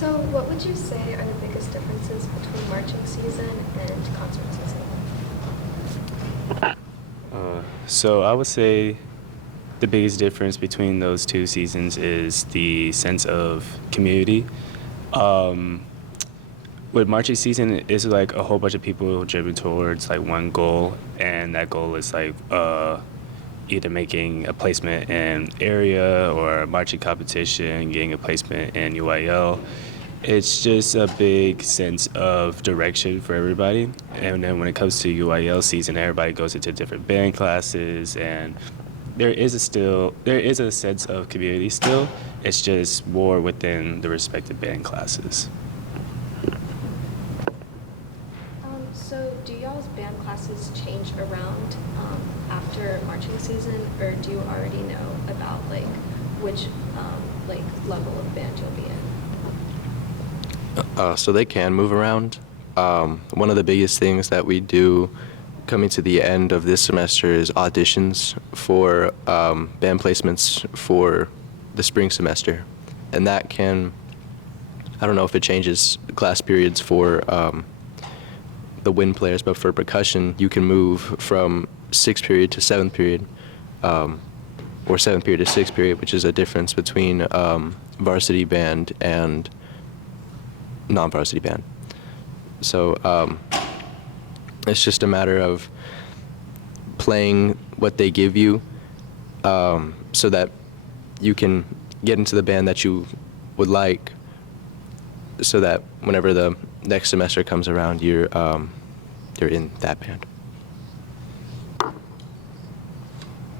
So what would you say are the biggest differences between marching season and concert season? So I would say the biggest difference between those two seasons is the sense of community. Um, with marching season, it's like a whole bunch of people driven towards like one goal, and that goal is like either making a placement in area or a marching competition, getting a placement in UIL. It's just a big sense of direction for everybody. And then when it comes to UIL season, everybody goes into different band classes, and there is a sense of community still. It's just more within the respective band classes. So do y'all's band classes change around after marching season, or do you already know about like which like level of band you'll be in? So they can move around. One of the biggest things that we do coming to the end of this semester is auditions for band placements for the spring semester. And that can, I don't know if it changes class periods for the wind players, but for percussion, you can move from 6th period to 7th period, or 7th period to 6th period, which is a difference between varsity band and non-varsity band. So it's just a matter of playing what they give you so that you can get into the band that you would like, so that whenever the next semester comes around, you're in that band.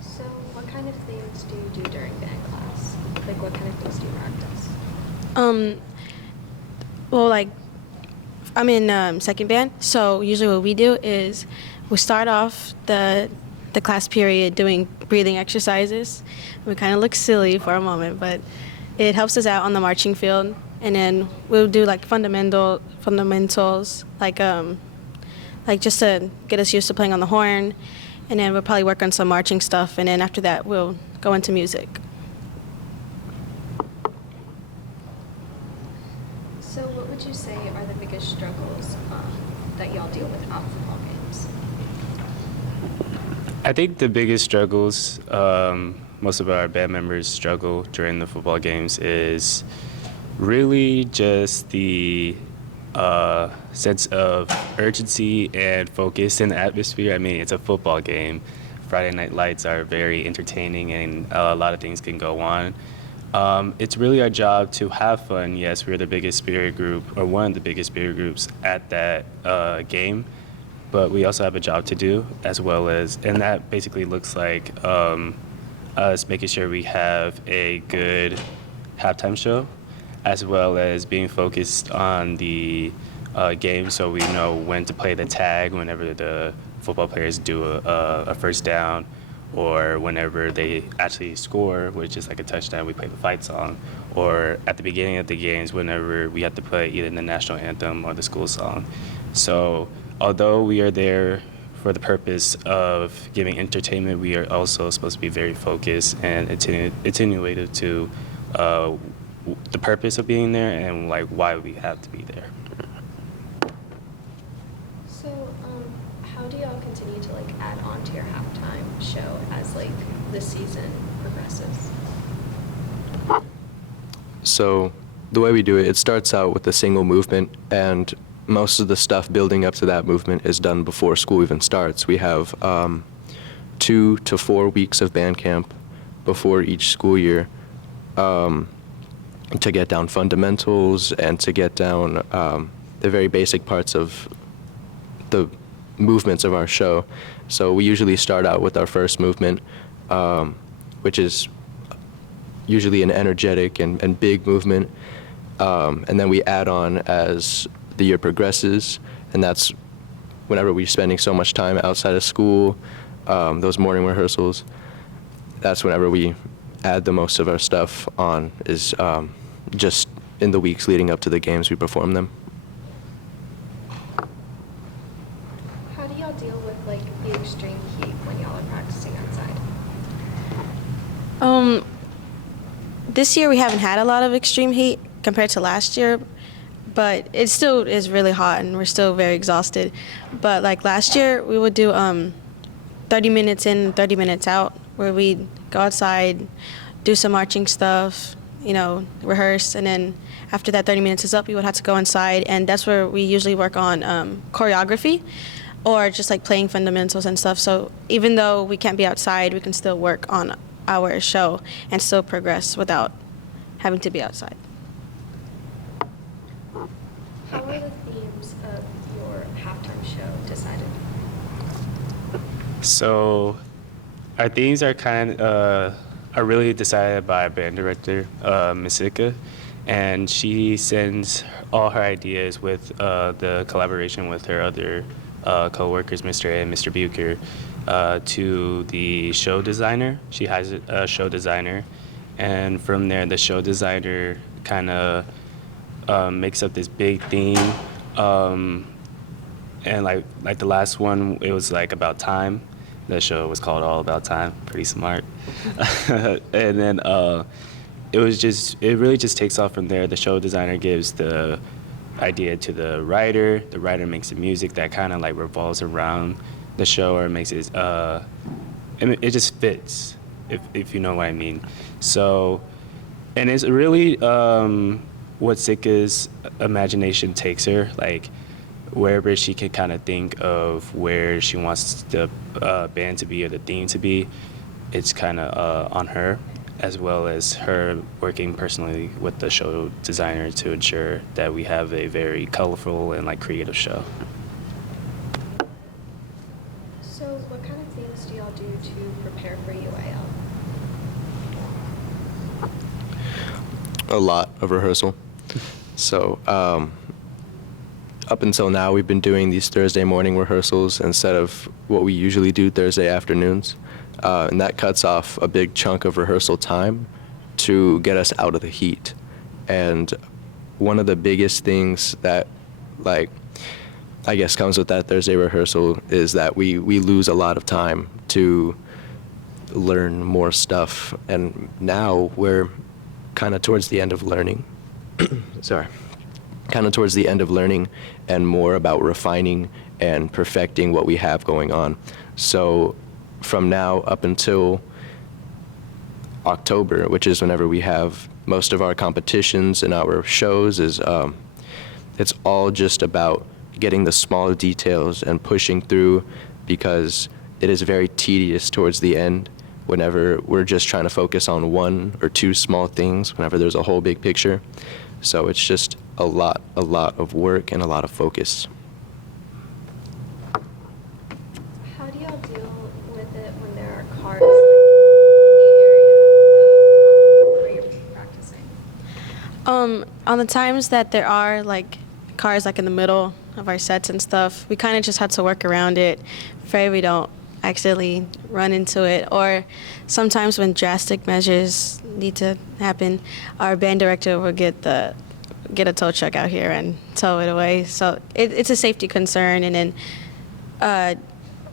So what kind of things do you do during band class? Like what kind of things do you practice? Well, like, I'm in second band, so usually what we do is we start off the class period doing breathing exercises. We kind of look silly for a moment, but it helps us out on the marching field. And then we'll do like fundamentals, like just to get us used to playing on the horn. And then we'll probably work on some marching stuff. And then after that, we'll go into music. So what would you say are the biggest struggles that y'all deal with at football games? I think the biggest struggles most of our band members struggle during the football games is really just the sense of urgency and focus in the atmosphere. I mean, it's a football game. Friday Night Lights are very entertaining, and a lot of things can go on. It's really our job to have fun. Yes, we're the biggest spirit group, or one of the biggest spirit groups at that game, but we also have a job to do as well as, and that basically looks like us making sure we have a good halftime show, as well as being focused on the game, so we know when to play the tag whenever the football players do a first down, or whenever they actually score, which is like a touchdown, we play the fight song, or at the beginning of the games whenever we have to play either the national anthem or the school song. So although we are there for the purpose of giving entertainment, we are also supposed to be very focused and attenuated to the purpose of being there and like why we have to be there. So how do y'all continue to like add on to your halftime show as like the season progresses? So the way we do it, it starts out with a single movement, and most of the stuff building up to that movement is done before school even starts. We have 2 to 4 weeks of band camp before each school year to get down fundamentals and to get down the very basic parts of the movements of our show. So we usually start out with our first movement, which is usually an energetic and big movement, and then we add on as the year progresses, and that's whenever we're spending so much time outside of school, those morning rehearsals, that's whenever we add the most of our stuff on, is just in the weeks leading up to the games we perform them. How do y'all deal with like the extreme heat when y'all are practicing outside? This year we haven't had a lot of extreme heat, compared to last year, but it still is really hot and we're still very exhausted. But like last year, we would do 30 minutes in, 30 minutes out, where we'd go outside, do some marching stuff, rehearse, and then after that 30 minutes is up, we would have to go inside, and that's where we usually work on choreography or just like playing fundamentals and stuff. So even though we can't be outside, we can still work on our show and still progress without having to be outside. How are the themes of your halftime show decided? So our themes are are really decided by our band director, Miss Ika, and she sends all her ideas with the collaboration with her other co-workers, Mr. A and Mr. Bucher, to the show designer. She has a show designer, and from there, the show designer kind of makes up this big theme. And like the last one, it was like about time. The show was called All About Time. Pretty smart. And then it really just takes off from there. The show designer gives the idea to the writer. The writer makes the music that kind of like revolves around the show, or makes it it just fits, if you know what I mean. So, and it's really what Sika's imagination takes her, like wherever she can kind of think of where she wants the band to be or the theme to be, it's kind of on her, as well as her working personally with the show designer to ensure that we have a very colorful and like creative show. So what kind of things do y'all do to prepare for UIL? A lot of rehearsal. So up until now, we've been doing these Thursday morning rehearsals instead of what we usually do Thursday afternoons. And that cuts off a big chunk of rehearsal time to get us out of the heat. And one of the biggest things that, like, I guess comes with that Thursday rehearsal is that we lose a lot of time to learn more stuff. And now we're kind of towards the end of learning. Kind of towards the end of learning and more about refining and perfecting what we have going on. So from now up until October, which is whenever we have most of our competitions and our shows, is it's all just about getting the small details and pushing through, because it is very tedious towards the end whenever we're just trying to focus on one or two small things, whenever there's a whole big picture. So it's just a lot of work and a lot of focus. How do y'all deal with it when there are cars like in the area of where you're practicing? On the times that there are like cars like in the middle of our sets and stuff, we kind of just had to work around it. Pray we don't accidentally run into it. Or sometimes when drastic measures need to happen, our band director will get a tow truck out here and tow it away. So it's a safety concern. And then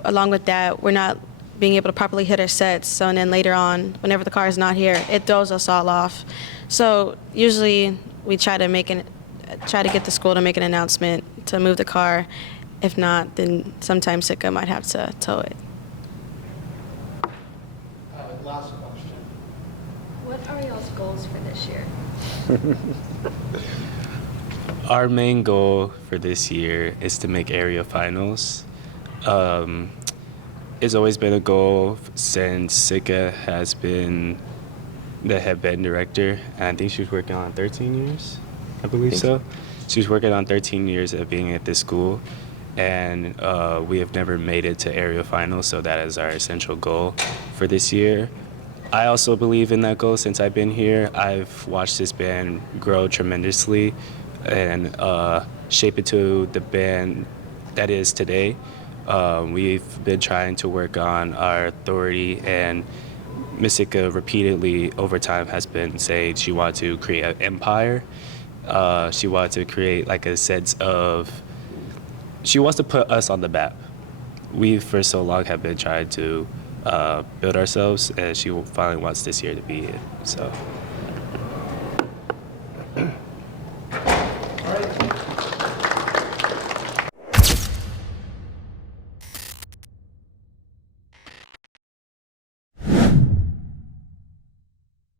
along with that, we're not being able to properly hit our sets. So and then later on, whenever the car is not here, it throws us all off. So usually we try to get the school to make an announcement to move the car. If not, then sometimes Sika might have to tow it. Last question. What are y'all's goals for this year? Our main goal for this year is to make area finals. It's always been a goal since Sika has been the head band director. And I think she was working on 13 years, I believe so. She was working on 13 years of being at this school. And we have never made it to area finals, so that is our essential goal for this year. I also believe in that goal since I've been here. I've watched this band grow tremendously and shape it to the band that is today. We've been trying to work on our authority, and Misika repeatedly over time has been saying she wanted to create an empire. She wanted to create like a sense of, she wants to put us on the map. We for so long have been trying to build ourselves, and she finally wants this year to be it. So.